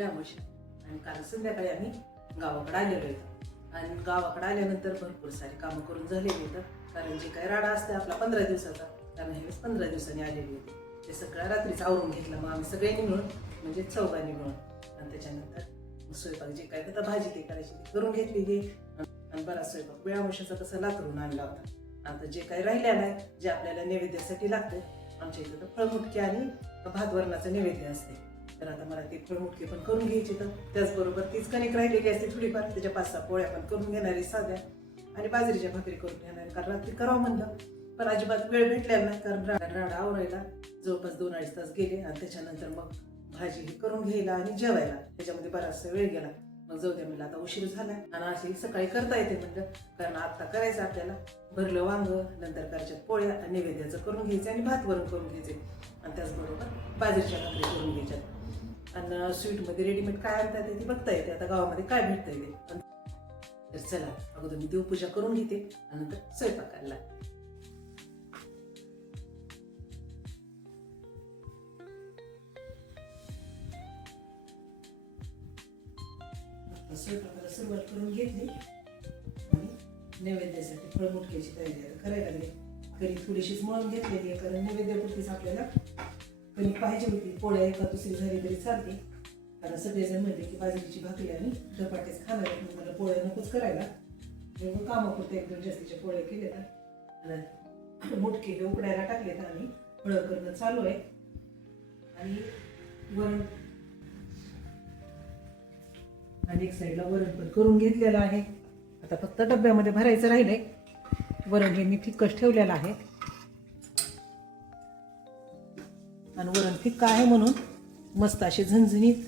वेळामोशी. आणि काल संध्याकाळी आम्ही गावाकडे आलेलो होतो आणि गावाकडे आल्यानंतर भरपूर सारी कामं करून झालेली होतं. कारण जे काही राडा असते आपला 15 दिवसाचा, कारण हे 15 दिवसांनी आलेली होती, ते सगळं रात्रीच आवरून घेतलं. मग आम्ही सगळ्यांनी मिळून म्हणजे चौघांनी मिळून आणि त्याच्यानंतर स्वयंपाक जे काय होतं भाजी ते करायची ती करून घेतली आणि बराच स्वयंपाक वेळामोशाचा तसा लातरून आणला होता. आता जे काही राहिलेलं आहे जे आपल्याला नैवेद्यासाठी लागतं, आमच्या इथं तर फळमुटकी आणि भात वरणाचं नैवेद्य असते. तर आता मला ते फळमुटकी पण करून घ्यायची. तर त्याचबरोबर तीच कणिक राहिलेली असते थोडीफार, त्याच्या 5-6 पोळ्या पण करून घेणारी साध्या आणि बाजरीच्या भाकरी करून घेणारी. कारण रात्री करावं म्हणलं पण अजिबात वेळ भेटलेला नाही, कारण राडा आवरायला जवळपास 2-2.5 तास गेले आणि त्याच्यानंतर मग भाजी ही करून घ्यायला आणि जेवायला त्याच्यामध्ये बराचसा वेळ गेला. मग जाऊ द्या म्हणलं आता उशीर झाला आणि अशी सकाळी करता येते म्हणलं, कारण आता करायचं आपल्याला भरलं वांग, नंतर करच्यात पोळ्या आणि नैवेद्याचं करून घ्यायचं आणि भात वरण करून घ्यायचे आणि त्याचबरोबर बाजरीच्या भाकरी करून घ्यायच्यात. आणि स्वीटमध्ये रेडीमेड काय आणतात ते बघता येते आता गावामध्ये काय भेटता येते. तर चला अगोदर मी देवपूजा करून घेते आणि नंतर स्वयंपाकाला. स्वयंपाकाला सुरुवात करून घेतली आणि नैवेद्यासाठी फळमुटक्याची तयारी करायला लागली. कणिक थोडीशीच मळून घेतलेली आहे, कारण नैवेद्यापुरतीच आपल्याला कणिक पाहिजे होती. पोळ्या एका दुसरी झाली तरी चालते, कारण सगळेजण म्हणते की बाजरीची भाकरी आणि धपाटेच खाणार आहेत, मला पोळ्या नकोच करायला. मग कामापुरते एकदम जास्तीच्या पोळ्या केल्या आणि मुटके उकडायला टाकलेत आणि फळं करणं चालू आहे. आणि वरण आणि एक साईडला वरण पण करून घेतलेलं आहे. आता फक्त डब्यामध्ये भरायचं राहिलंय. वरण हे मी फिक्कच ठेवलेलं आहे आणि वरण फिक्का आहे म्हणून मस्त अशी झणझणीत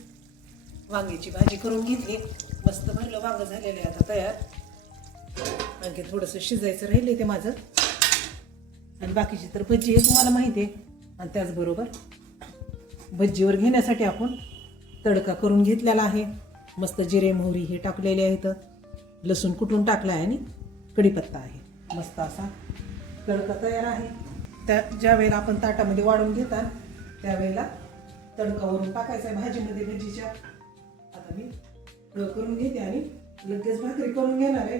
वांग्याची भाजी करून घेतली. मस्त भरलं वांग झालेलं आहे आता तयार. आणखी थोडंसं शिजायचं राहिलंय ते माझं. आणि बाकीची तर भजी आहे तुम्हाला माहिती आहे. आणि त्याचबरोबर भजीवर घेण्यासाठी आपण तडका करून घेतलेला आहे. मस्त जिरे मोहरी हे टाकलेले आहेत, लसूण कुटून टाकला आहे आणि कढीपत्ता आहे. मस्त असा तडका तयार आहे. ज्या वेळेला आपण ताटामध्ये वाढून घेतात त्यावेळेला तडका वरून टाकायचा आहे भाजीमध्ये भजीच्या. आता मी करून घेते आणि लगेच भाकरी करून घेणार आहे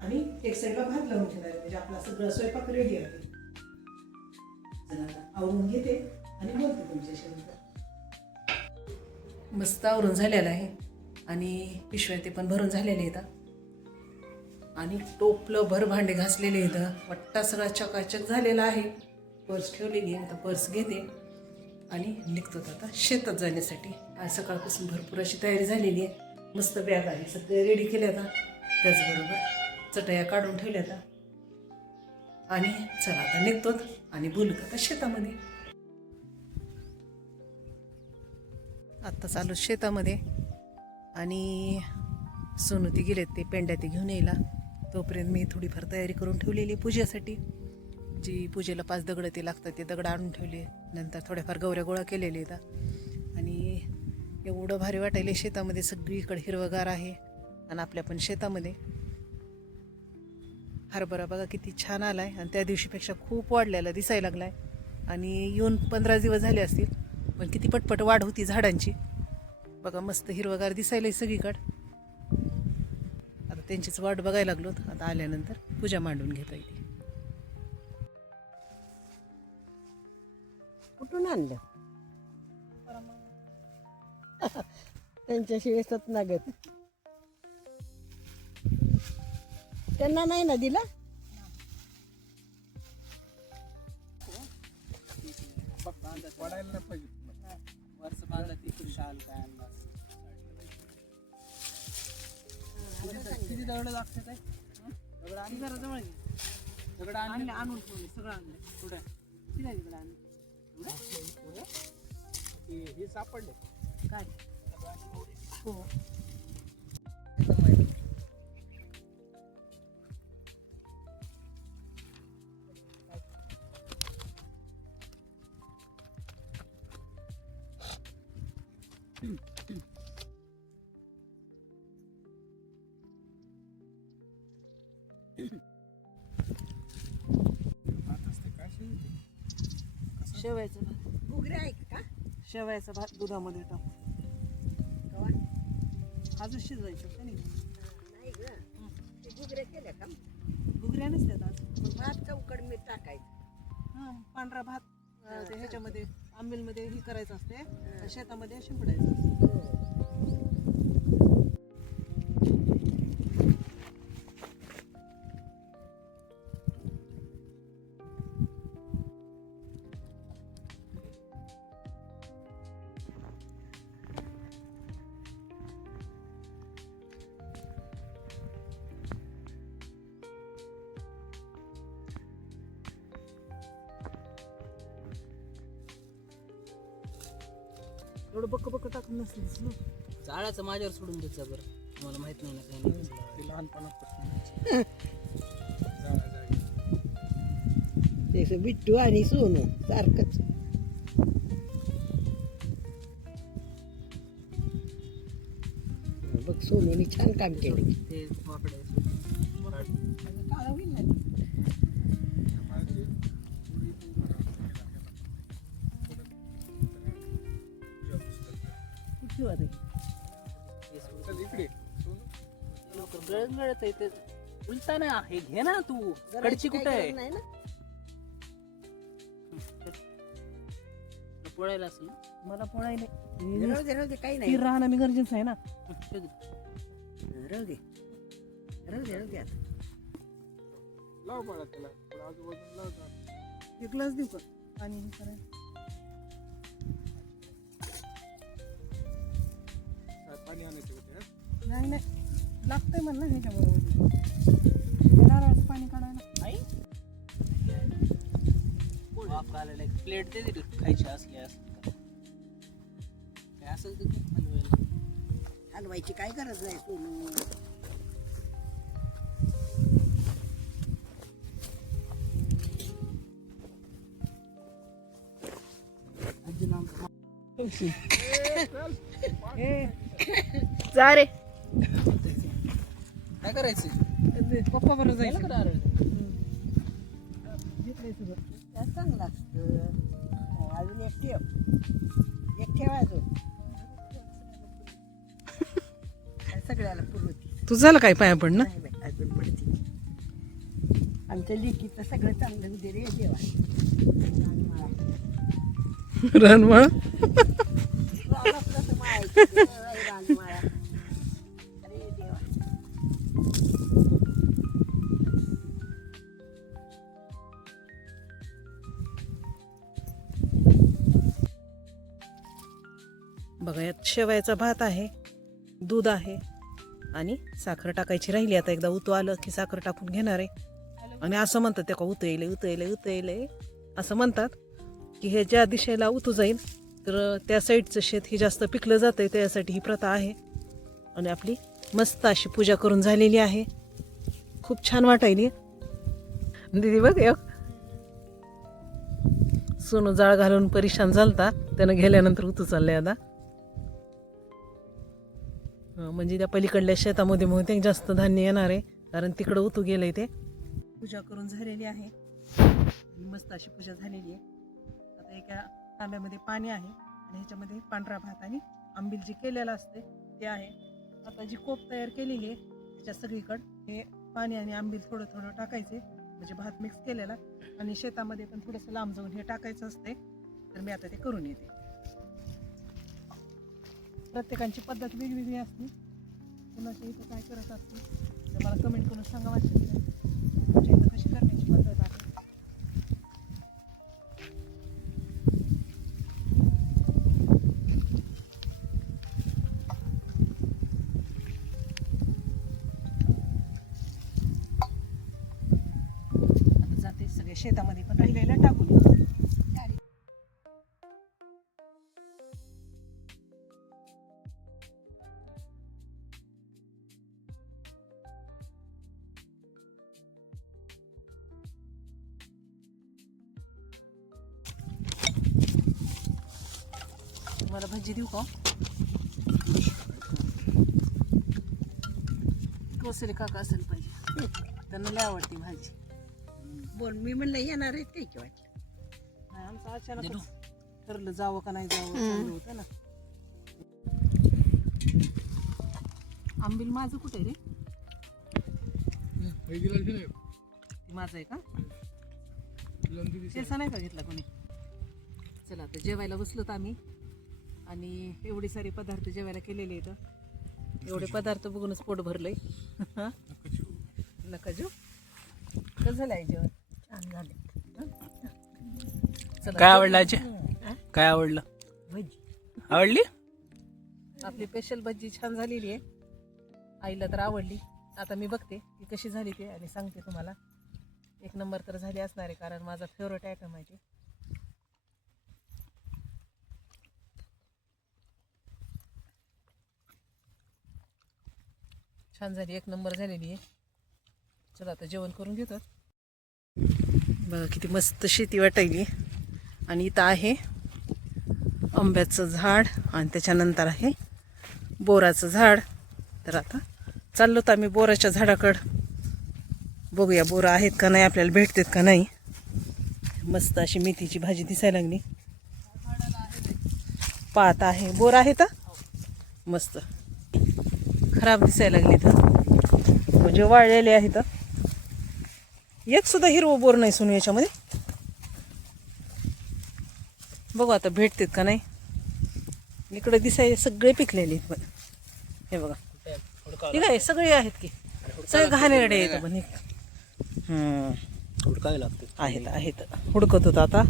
आणि एक साईडला भात लावून घेणार आहे, म्हणजे आपला सगळं स्वयंपाक रेडी आहे. जरा आवरून घेते आणि बोलते तुमच्याशी नंतर. मस्त आवरून झालेलं आहे आणि पिशव्या ते पण भरून झालेले आहेत आणि टोपलं भर भांडे घासलेले आहेत. वट्टा सगळा चकाचक झालेला आहे. पर्स ठेवलेली आहे, आता पर्स घेते आणि निघतो आता शेतात जाण्यासाठी. आज सकाळपासून भरपूर अशी तयारी झालेली आहे. मस्त बॅग आहे, सगळे रेडी केले आता. त्याचबरोबर चटया काढून ठेवल्या आता आणि चला आता निघतो आणि बोलू आता शेतामध्ये. आत्ता चालू शेतामध्ये आणि सोनूती गेलेत ते पेंड्या ते घेऊन यायला. तोपर्यंत मी थोडीफार तयारी करून ठेवलेली पूजेसाठी. जी पूजेला 5 दगडं ते लागतात ते दगड आणून ठेवले. नंतर थोड्याफार गौऱ्या गोळा केलेल्या आहेत आणि एवढं भारी वाटायला शेतामध्ये. सगळीकडे हिरवगार आहे आणि आपल्या पण शेतामध्ये हरभरा बघा किती छान आलाय आणि त्या दिवशीपेक्षा खूप वाढलेला दिसायला लागलाय. आणि येऊन 15 दिवस झाले असतील पण किती पटपट वाढ होती झाडांची बघा. मस्त हिरवगार दिसायला सगळीकडं. आता त्यांचीच वाट बघायला लागलो. आता आल्यानंतर पूजा मांडून घेता येते. कुठून आणलं त्यांच्याशिवाय सतनागत त्यांना नाही ना दिला. पडायला नाही पाहिजे. वर्ष बांधा ती शाल काय आणला किती दगड लागते काय. दगड आणि जरा जवळ दगड आणले आणून ठेवले सगळं आणलं. कुठे किती आहे दगड आणले हे सापडले काय. हो शेवयाचा भात. घुगऱ्या आहेत का. शेवयाचा भात दुधामध्ये टाकून आजच शिजवायचं का नाही नाही ग ते गुगऱ्या केल्या का घुगऱ्या नसतात आज भात का उकड मीठ टाकायचं हां पांढरा भात ते ह्याच्यामध्ये आंबेलमध्ये हे करायचं असते आणि शेतामध्ये शिंपडायचं असते. एवढं बक्क टाकून नसतं जाळाचं माझ्यावर सोडून देत जा बरं मला माहित नाही ना काही नाही ते लहानपणापासून ते बिट्टू आणि सोनू सारखंच बघ सोनूने छान काम केलं ते वाकडे काळा होईल ना कुठली वाद आहे गळत आहे ते उलटा ना हे घे ना तू कडची कुठे आहे नाही ना पोळायला असेल ना? मला पोळायला राहू दे काही ती नाही राहणं मी गरजेचं आहे ना ठेव दे. राहू दे आता लाव बाळा त्याला थोडं आजूबाजूला लाव जरा. एक ग्लास देऊ का पाणी हे करायला काय पाणी आणायचं होतं हं? नाही लागतंय म्हणलं ह्याच्याबरोबर नारळाचं पाणी काढायला आई वाफ घालायला एक प्लेट दे दे खायची असली काय असेल ते हलवायला हलवायची काय गरज नाही सोनू जा रे काय करायचं पप्पा बरोबर जायचं का नारळ घेतलंय सगळं त्या चांगलं असतं अजून एक ठेवायचं सगळ्याला पुरवती तू झालं काय पाया पड ना नाही बाई, अजून पडते आमच्या लेकीचं सगळं चांगलं होते रे देवा रणमळ कसं माळायचं रानमाळा अरे देवा बघा यात शेवयाचा भात आहे दूध आहे आणि साखर टाकायची राहिली आता एकदा उतू आलं की साखर टाकून घेणार आहे आणि असं म्हणतात ते का उतयले असं म्हणतात की हे ज्या दिशेला उतू जाईल तर त्या साईडचं शेत हे जास्त पिकलं जातं त्यासाठी ही प्रथा आहे आणि आपली मस्त अशी पूजा करून झालेली आहे खूप छान वाटायली दीदी बघ सोनू जाळ घालून परेशान झालता त्यानं गेल्यानंतर उतू चाललंय आता म्हणजे त्या पलीकडल्या शेतामध्ये बहुतेक जास्त धान्य येणार आहे कारण तिकडं उतू गेलंय ते पूजा करून झालेली आहे मस्त अशी पूजा झालेली आहे आता एका तांब्यामध्ये पाणी आहे आणि ह्याच्यामध्ये पांढरा भात आणि आंबील जे केलेलं असते ते आहे आता जी कोप तयार केलेली आहे त्याच्या सगळीकडं हे पाणी आणि आंबील थोडं थोडं टाकायचे म्हणजे भात मिक्स केलेला आणि शेतामध्ये पण थोडंसं लांब जाऊन हे टाकायचं असते तर मी आता ते करून येते प्रत्येकाची पद्धत वेगवेगळी असते कुणाच्या इथं काय करत असते तर मला कमेंट करून सांगा वाटतं तुमच्या इथं कशी करण्याची पद्धत आहे आता जाते सगळ्या शेतामध्ये पण राहिलेलं टाकून मला भजी देऊ का कसले काका असेल पाहिजे त्यांना लय आवडते भाजी बोल मी म्हणलं येणार आहेत काही वाटलं नाही आमचं अचानक ठरलं जावं का नाही जावं चाललं होतं ना आंबील माझं कुठे आहे रे? हे गिलास नाही ती माझं आहे का? लंबी दिसते. त्याचा नाही का घेतला कोणी? चला आता जेवायला बसलोत आम्ही आणि एवढे सारे पदार्थ जेवायला केलेले आहेत. एवढे पदार्थ बघूनच पोट भरलंय. नका जेव. कसं झालं आहे जेवण? छान झाले. चला, काय आवडलं आजी? काय आवडलं? भजी. आवडली? आपली स्पेशल भजी छान झालेली आहे. आईला तर आवडली. आता मी बघते की कशी झाली ते आणि सांगते तुम्हाला. एक नंबर तर झाली असणार आहे कारण माझा फेवरेट आयटम आहे ते. छान झाली, एक नंबर झालेली आहे. चला आता जेवण करून घेतात. बघा किती मस्त शेती वाटायली. आणि इथं आहे आंब्याचं झाड आणि त्याच्यानंतर आहे बोराचं झाड. तर आता चाललो तर आम्ही बोराच्या झाडाकडं. बघूया बोरं आहेत का नाही, आपल्याला भेटतात का नाही. मस्त अशी मेथीची भाजी दिसायला लागली. पात आहे, बोर आहे तर मस्त खराब दिसायला लागली तर म्हणजे वाळलेले आहे. तर एक सुद्धा हिरवं बोर नाही सुनू याच्यामध्ये. बघू आता भेटतात का नाही. इकडे दिसायला सगळे पिकलेले आहेत पण हे बघा ठीक आहे सगळे आहेत की सगळे घाणेरडे आहेत पण हुडकावे लागते. आहेत हुडकत होता. आता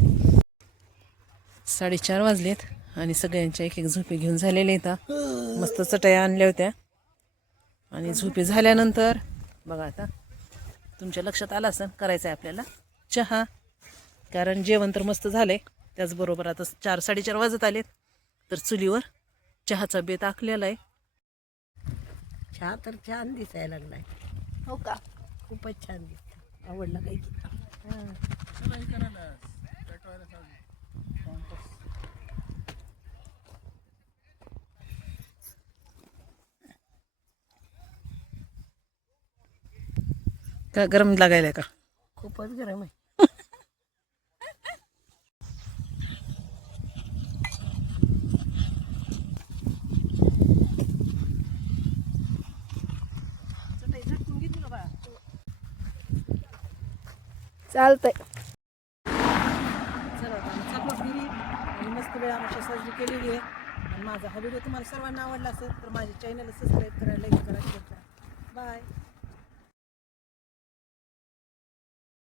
4:30 वाजलेत आणि सगळ्यांच्या एक एक झोपे घेऊन झालेले आहेत. मस्त चटया आणल्या होत्या आणि झोपे झाल्यानंतर बघा आता तुमच्या लक्षात आलं असं करायचं आहे आपल्याला चहा. कारण जेवण तर मस्त झालंय. त्याचबरोबर आता 4-4:30 वाजत आलेत तर चुलीवर चहाचा बेत आखलेला आहे. चहा तर छान दिसायला लागलाय. हो का? खूपच छान दिसत. आवडला काही की. का गरम लागायला का? खूपच गरम आहे. चालतंय. चला आता आम्ही चाललो घरी आणि मस्त वेळ आमची साजरी केलेली आहे. आणि माझा हा व्हिडिओ तुम्हाला सर्वांना आवडला असेल तर माझ्या चॅनलला सबस्क्राईब करा, लाईक करा, शेअर करा. बाय.